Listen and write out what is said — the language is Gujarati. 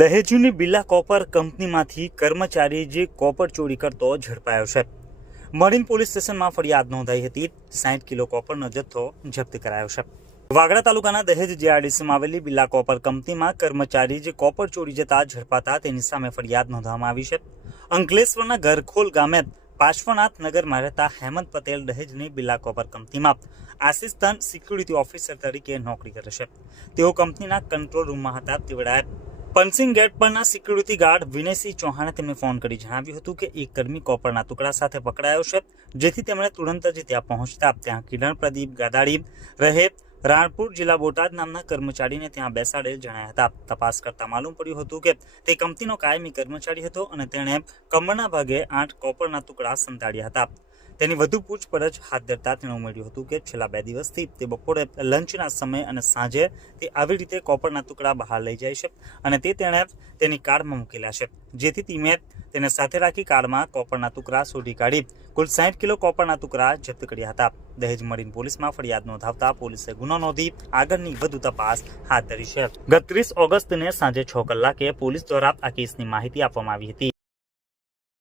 દહેજની બિલા કોપર કંપનીમાંથી કર્મચારી જે કોપર ચોરી કરતો ઝડપાયો છે. મરીન પોલીસ સ્ટેશનમાં ફરિયાદ નોંધાઈ હતી. સાઠ કિલો કોપરનો જથ્થો જપ્ત કરાયો છે. વાગડા તાલુકાના દહેજ જીઆરડીસીમાં આવેલી બિલા કોપર કંપનીમાં કર્મચારી જે કોપર ચોરી જતા ઝડપાતા તેની સામે ફરિયાદ નોંધવામાં આવી છે. અંકલેશ્વરના ઘરખોલ ગામે પાર્શ્વનાથ નગરમાં રહેતા હેમંત પટેલ દહેજની બિલા કોપર કંપનીમાં આસિસ્ટન્ટ સિક્યુરિટી ઓફિસર તરીકે નોકરી કરે છે. તેઓ કંપનીના કંટ્રોલ રૂમમાં હતા તે પંસિંગ ગેટ પરના સિક્યુરિટી ગાર્ડ વિનયસિંહ ચૌહાણે તેમને ફોન કરી જણાવ્યું હતું કે એક કર્મી કોપરના ટુકડા સાથે પકડાયો છે, જેથી તેમણે તુરંત જ ત્યાં પહોંચતા ત્યાં કિરણ પ્રદીપ ગાદાડી રહે, રાણપુર જિલ્લા બોટાદ નામના કર્મચારીને ત્યાં બેસાડેલ જણાયા હતા. તપાસ કરતા માલુમ પડ્યું હતું કે તે કંપનીનો કાયમી કર્મચારી હતો અને તેણે કમરના ભાગે આઠ કોપરના ટુકડા સંતાડ્યા હતા. તેની વધુ પૂછપરછ હાથ ધરતા તેણે ઉમેર્યું હતું કે છેલ્લા બે દિવસથી તે બપોરે લંચના સમય અને સાંજે તે આવી રીતે કોપરના ટુકડા બહાર લઈ જાય છે અને તે તેણે તેની કારમાં મૂકેલા છે. જેથી ટીમે તેને સાથે રાખી કારમાં કોપરના ટુકડા શોધી કાઢી કુલ સાઠ કિલો કોપરના ટુકડા જપ્ત કર્યા હતા. દહેજ મરીન પોલીસમાં ફરિયાદ નોંધાવતા પોલીસે ગુનો નોંધી આગળની વધુ તપાસ હાથ ધરી છે. ગત ત્રીસ ઓગસ્ટને સાંજે છ કલાકે પોલીસ દ્વારા આ કેસની માહિતી આપવામાં આવી હતી.